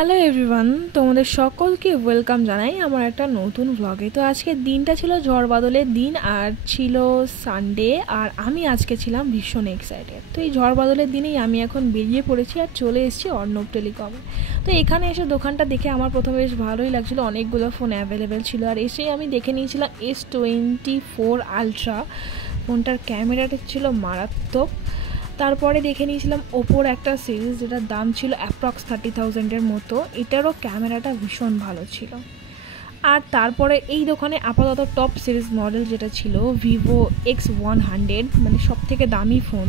Hello everyone, তোমাদের সকলকে welcome জানাই আমার একটা নতুন ব্লগে। তো আজকের দিনটা ছিল ঝড় বাদলের দিন আর ছিল সানডে, আর আমি আজকে ছিলাম ভীষণ এক্সাইটেড। তো এই ঝড় বাদলের দিনেই আমি এখন বেরিয়ে পড়েছি আর চলে এসেছি অর্ণব টেলিকমে। তো এখানে এসে দোকানটা দেখে আমার প্রথমে বেশ ভালোই লাগছিলো, অনেকগুলো ফোন অ্যাভেলেবেল ছিল। আর এসেই আমি দেখে নিয়েছিলাম S24 আলট্রা। ফোনটার ক্যামেরাটা ছিল মারাত্মক। তারপরে দেখে নিয়েছিলাম ওপোর একটা সিরিজ, যেটার দাম ছিল অ্যাপ্রক্স 30,000-এর মতো। এটারও ক্যামেরাটা ভীষণ ভালো ছিল। আর তারপরে এই দোকানে আপাতত টপ সিরিজ মডেল যেটা ছিল ভিভো X100, মানে সব থেকে দামি ফোন।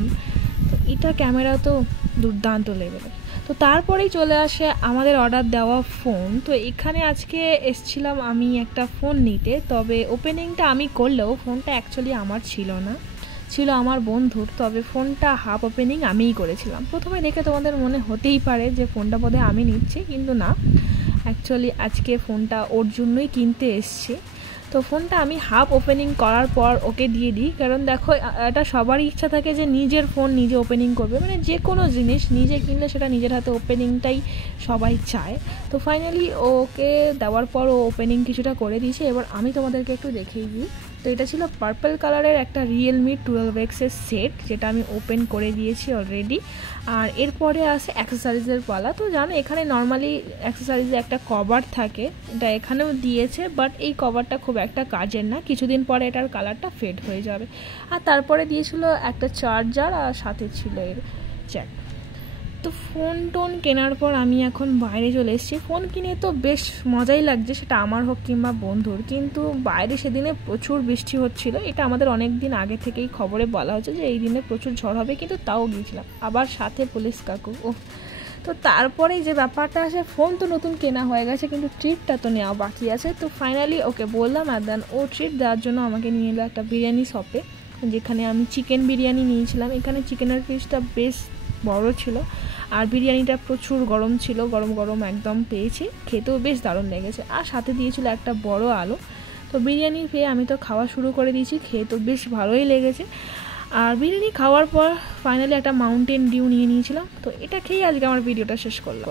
তো এটা ক্যামেরা তো দুর্দান্ত লেভেলের। তো তারপরেই চলে আসে আমাদের অর্ডার দেওয়া ফোন। তো এখানে আজকে এসছিলাম আমি একটা ফোন নিতে, তবে ওপেনিংটা আমি করলেও ফোনটা অ্যাকচুয়ালি আমার ছিল না, ছিল আমার বন্ধুর। তবে ফোনটা হাফ ওপেনিং আমিই করেছিলাম। প্রথমে দেখে তোমাদের মনে হতেই পারে যে ফোনটা বোধহয় আমি নিচ্ছি, কিন্তু না, অ্যাকচুয়ালি আজকে ফোনটা ওর জন্যই কিনতে এসছি। তো ফোনটা আমি হাফ ওপেনিং করার পর ওকে দিয়ে দিই, কারণ দেখো এটা সবারই ইচ্ছা থাকে যে নিজের ফোন নিজে ওপেনিং করবে, মানে যে কোনো জিনিস নিজে কিনলে সেটা নিজের হাতে ওপেনিংটাই সবাই চায়। তো ফাইনালি ওকে দেওয়ার পর ও ওপেনিং কিছুটা করে দিয়েছে। এবার আমি তোমাদেরকে একটু দেখিয়ে দিই। তো এটা ছিল পার্পল কালারের একটা রিয়েলমি 12X-এর সেট, যেটা আমি ওপেন করে দিয়েছি অলরেডি। আর এরপরে আসে অ্যাক্সেসরিজের পালা। তো জানো এখানে নর্মালি অ্যাক্সেসরিজে একটা কভার থাকে, এটা এখানেও দিয়েছে, বাট এই কভারটা খুব একটা কাজের না, কিছুদিন পরে এটার কালারটা ফেড হয়ে যাবে। আর তারপরে দিয়েছিল একটা চার্জার, আর সাথে ছিল এর জ্যাক। তো ফোন টোন কেনার পর আমি এখন বাইরে চলে এসেছি। ফোন কিনে তো বেশ মজাই লাগছে, সেটা আমার হোক কিংবা বন্ধুর, কিন্তু বাইরে সেদিনে প্রচুর বৃষ্টি হচ্ছিল। এটা আমাদের অনেক দিন আগে থেকেই খবরে বলা হচ্ছে যে এই দিনে প্রচুর ঝড় হবে, কিন্তু তাও গিয়েছিলাম, আবার সাথে পুলিশ কাকু। ও তো তারপরেই যে ব্যাপারটা আসে, ফোন তো নতুন কেনা হয়ে গেছে, কিন্তু ট্রিটটা তো নেওয়া বাকি আছে। তো ফাইনালি ওকে বললাম, আর দেন ও ট্রিট দেওয়ার জন্য আমাকে নিয়ে এলো একটা বিরিয়ানি শপে, যেখানে আমি চিকেন বিরিয়ানি নিয়েছিলাম। এখানে চিকেনের পিসটা বেশ বড় ছিল, আর বিরিয়ানিটা প্রচুর গরম ছিল, গরম গরম একদম পেয়েছি, খেতেও বেশ দারুণ লেগেছে। আর সাথে দিয়েছিল একটা বড় আলু। তো বিরিয়ানি পেয়ে আমি তো খাওয়া শুরু করে দিয়েছি, খেয়ে তো বেশ ভালোই লেগেছে। আর বিরিয়ানি খাওয়ার পর ফাইনালি একটা মাউন্টেন ডিউ নিয়ে নিয়েছিলাম। তো এটা খেয়েই আজকে আমার ভিডিওটা শেষ করলাম।